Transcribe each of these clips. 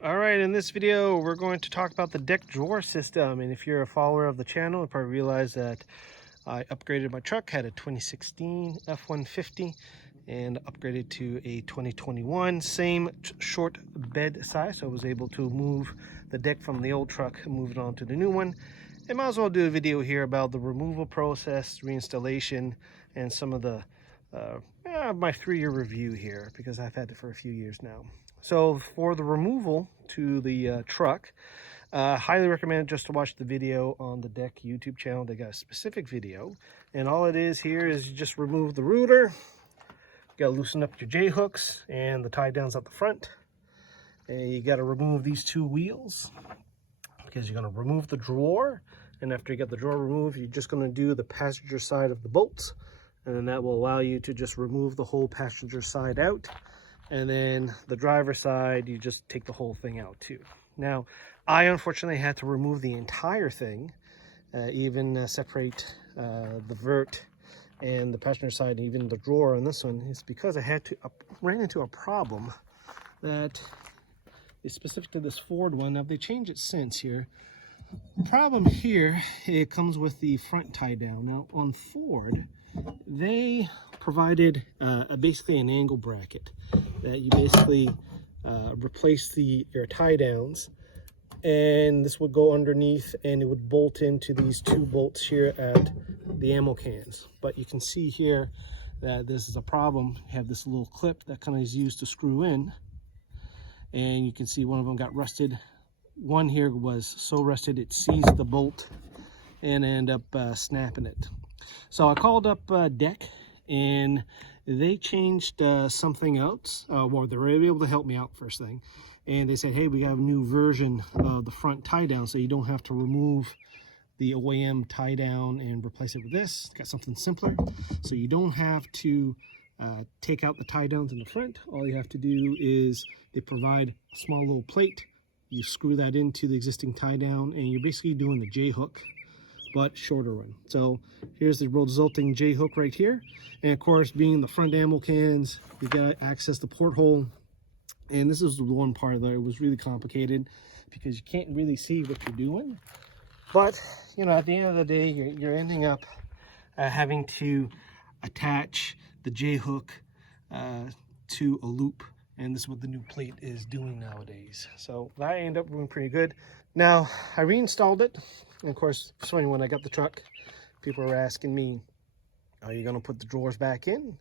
Alright, in this video we're going to talk about the deck drawer system, and if you're a follower of the channel you probably realize that I upgraded my truck. Had a 2016 F150 and upgraded to a 2021, same short bed size, so I was able to move the deck from the old truck and move it on to the new one. I might as well do a video here about the removal process, reinstallation, and some of the my 3-year review here, because I've had it for a few years now. So for the removal to the truck, highly recommend just to watch the video on the Deck YouTube channel. They got a specific video, and all it is here is you just remove the rooter. You got to loosen up your J-hooks and the tie downs at the front, and you got to remove these 2 wheels because you're going to remove the drawer. And after you get the drawer removed, you're just going to do the passenger side of the bolts, and then that will allow you to just remove the whole passenger side out. And then the driver's side, you just take the whole thing out too. Now, I unfortunately had to remove the entire thing, even separate the vert and the passenger side, and even the drawer on this one. It's because I had to ran into a problem that is specific to this Ford one. Now, they changed it since here. The problem here, it comes with the front tie down. Now, on Ford, they provided basically an angle bracket that you basically replace your tie downs, and this would go underneath and it would bolt into these 2 bolts here at the ammo cans. But you can see here that this is a problem. You have this little clip that kind of is used to screw in, and you can see one of them got rusted. One here was so rusted it seized the bolt and ended up snapping it. So I called up Deck, and they changed something else. Well, they were able to help me out first thing, and they said, hey, we have a new version of the front tie down, so you don't have to remove the OEM tie down and replace it with this. It's got something simpler, so you don't have to take out the tie downs in the front. All you have to do is they provide a small little plate. You screw that into the existing tie down, and you're basically doing the J-hook, but shorter one. So here's the resulting J-hook right here. And of course, being the front ammo cans, you got to access the porthole. And this is the one part that it was really complicated because you can't really see what you're doing. But, you know, at the end of the day, you're ending up having to attach the J-hook to a loop. And this is what the new plate is doing nowadays. So that ended up doing pretty good. Now, I reinstalled it. And of course, it's funny, when I got the truck, people were asking me, are you going to put the drawers back in?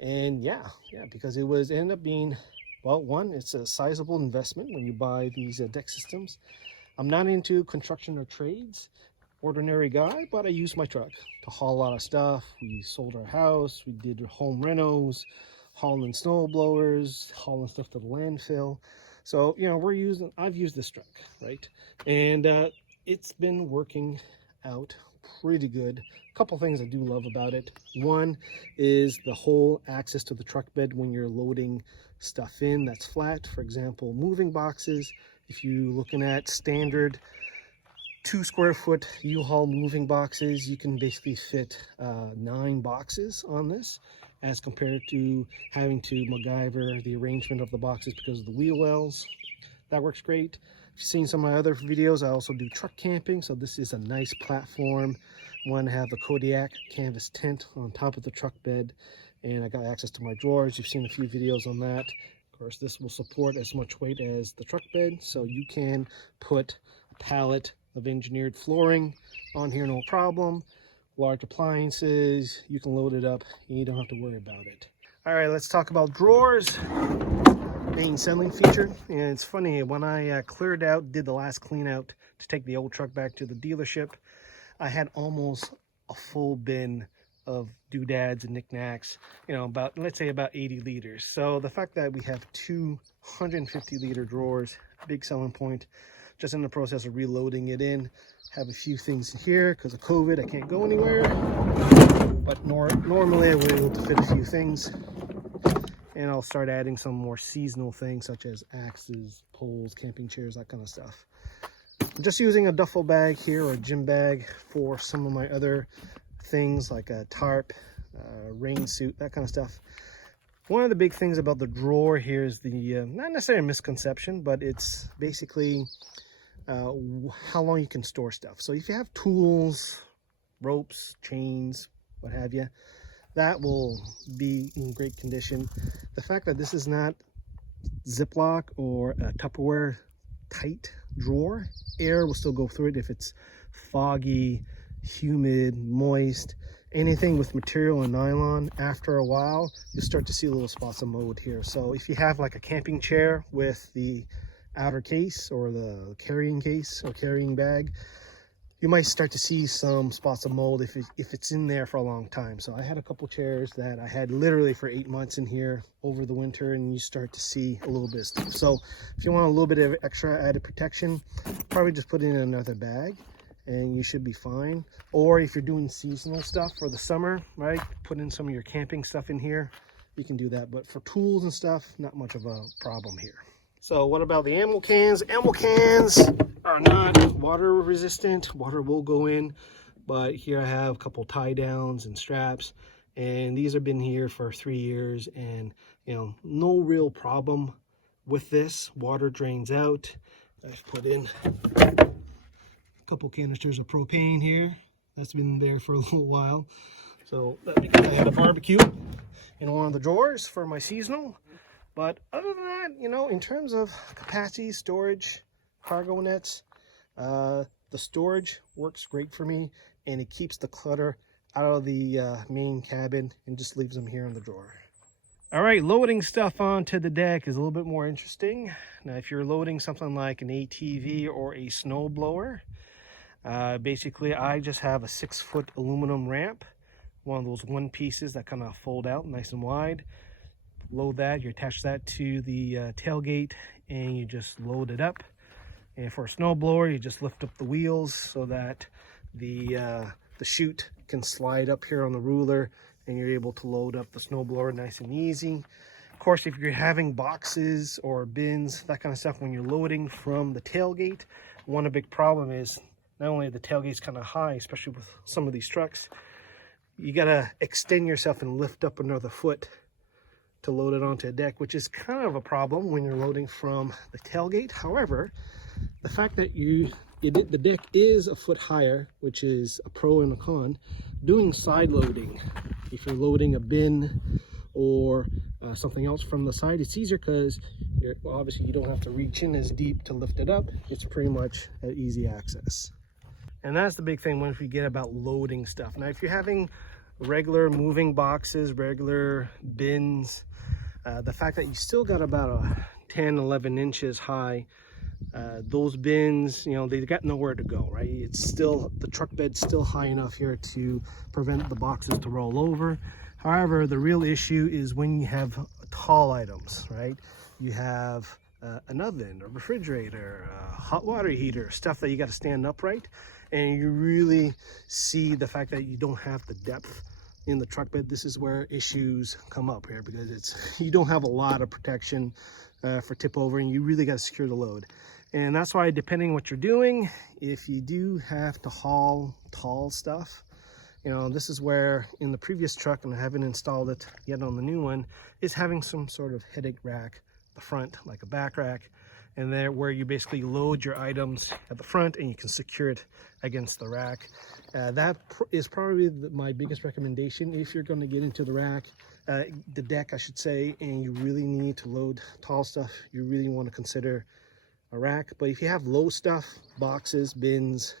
And yeah, because it ended up being, well, one, it's a sizable investment when you buy these deck systems. I'm not into construction or trades, ordinary guy, but I use my truck to haul a lot of stuff. We sold our house, we did home renos, hauling snow blowers, hauling stuff to the landfill. So, you know, I've used this truck, right? And it's been working out pretty good. A couple things I do love about it. One is the whole access to the truck bed when you're loading stuff in that's flat. For example, moving boxes. If you're looking at standard 2 square foot U-Haul moving boxes, you can basically fit 9 boxes on this, as compared to having to MacGyver the arrangement of the boxes because of the wheel wells. That works great. If you've seen some of my other videos, I also do truck camping, so this is a nice platform. One, have the Kodiak canvas tent on top of the truck bed, and I got access to my drawers. You've seen a few videos on that. Of course, this will support as much weight as the truck bed, so you can put a pallet of engineered flooring on here, no problem. Large appliances, you can load it up and you don't have to worry about it. All right, let's talk about drawers. Main selling feature. And it's funny, when I did the last clean out to take the old truck back to the dealership, I had almost a full bin of doodads and knickknacks, you know, let's say about 80 liters. So the fact that we have 250 liter drawers, big selling point. Just in the process of reloading it in. Have a few things here because of COVID. I can't go anywhere, but normally I was able to fit a few things, and I'll start adding some more seasonal things such as axes, poles, camping chairs, that kind of stuff. I'm just using a duffel bag here, or a gym bag, for some of my other things like a tarp, rain suit, that kind of stuff. One of the big things about the drawer here is the, not necessarily a misconception, but it's basically how long you can store stuff. So if you have tools, ropes, chains, what have you, that will be in great condition. The fact that this is not Ziploc or a Tupperware tight drawer, air will still go through it if it's foggy, humid, moist. Anything with material and nylon, after a while you'll start to see little spots of mold here. So if you have like a camping chair with the outer case or the carrying case or carrying bag, you might start to see some spots of mold if it's in there for a long time. So I had a couple chairs that I had literally for 8 months in here over the winter, and you start to see a little bit of stuff. So if you want a little bit of extra added protection, probably just put it in another bag and you should be fine. Or if you're doing seasonal stuff for the summer, right, put in some of your camping stuff in here, you can do that. But for tools and stuff, not much of a problem here. So what about the ammo cans? Ammo cans are not water resistant. Water will go in, but here I have a couple tie downs and straps, and these have been here for 3 years, and you know, no real problem with this. Water drains out. I've put in couple canisters of propane here. That's been there for a little while. So because I had a barbecue in one of the drawers for my seasonal. But other than that, you know, in terms of capacity, storage, cargo nets, the storage works great for me, and it keeps the clutter out of the main cabin and just leaves them here in the drawer. All right, loading stuff onto the deck is a little bit more interesting. Now, if you're loading something like an ATV or a snow blower, basically I just have a 6-foot aluminum ramp, one of those one pieces that kind of fold out nice and wide. Load that, you attach that to the tailgate, and you just load it up. And for a snow blower, you just lift up the wheels so that the chute can slide up here on the ruler, and you're able to load up the snow blower nice and easy. Of course, if you're having boxes or bins, that kind of stuff, when you're loading from the tailgate, one big problem is not only the tailgate's kind of high, especially with some of these trucks, you gotta extend yourself and lift up another foot to load it onto a deck, which is kind of a problem when you're loading from the tailgate. However, the fact that the deck is a foot higher, which is a pro and a con, doing side loading, if you're loading a bin or something else from the side, it's easier because obviously you don't have to reach in as deep to lift it up. It's pretty much easy access. And that's the big thing when we get about loading stuff. Now, if you're having regular moving boxes, regular bins, the fact that you still got about a 10-11 inches high, those bins, you know, they got nowhere to go, right? It's still, the truck bed's still high enough here to prevent the boxes to roll over. However, the real issue is when you have tall items, right? You have an oven, a refrigerator, a hot water heater, stuff that you got to stand upright, and you really see the fact that you don't have the depth in the truck bed. This is where issues come up here, because you don't have a lot of protection for tip over, and you really got to secure the load. And that's why, depending what you're doing, if you do have to haul tall stuff, you know, this is where in the previous truck, and I haven't installed it yet on the new one, is having some sort of headache rack, the front, like a back rack, and there where you basically load your items at the front and you can secure it against the rack. That is probably my biggest recommendation if you're going to get into the rack, the deck I should say, and you really need to load tall stuff. You really want to consider a rack. But if you have low stuff, boxes, bins,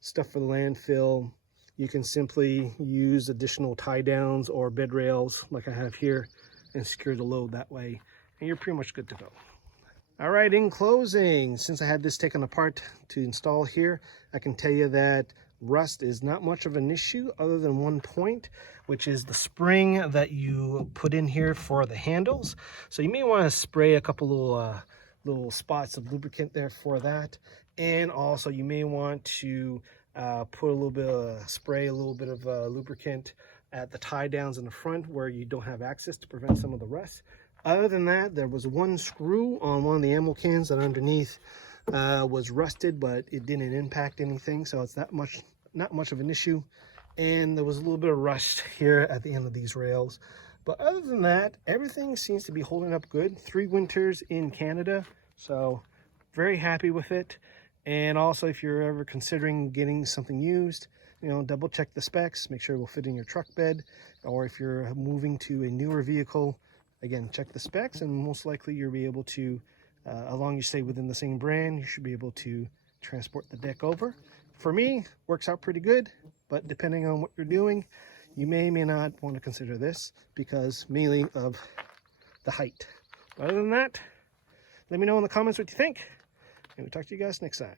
stuff for the landfill, you can simply use additional tie downs or bed rails like I have here and secure the load that way, and you're pretty much good to go. All right, in closing, since I had this taken apart to install here, I can tell you that rust is not much of an issue other than one point, which is the spring that you put in here for the handles. So you may want to spray a couple little spots of lubricant there for that. And also you may want to put a little bit of spray, a little bit of lubricant at the tie downs in the front where you don't have access to prevent some of the rust. Other than that, there was one screw on one of the ammo cans that underneath was rusted, but it didn't impact anything, so it's not much of an issue. And there was a little bit of rust here at the end of these rails. But other than that, everything seems to be holding up good. 3 winters in Canada, so very happy with it. And also, if you're ever considering getting something used, you know, double check the specs, make sure it will fit in your truck bed. Or if you're moving to a newer vehicle, again, check the specs, and most likely you'll be able to, as long as you stay within the same brand, you should be able to transport the deck over. For me, works out pretty good, but depending on what you're doing, you may not want to consider this because mainly of the height. Other than that, let me know in the comments what you think, and we'll talk to you guys next time.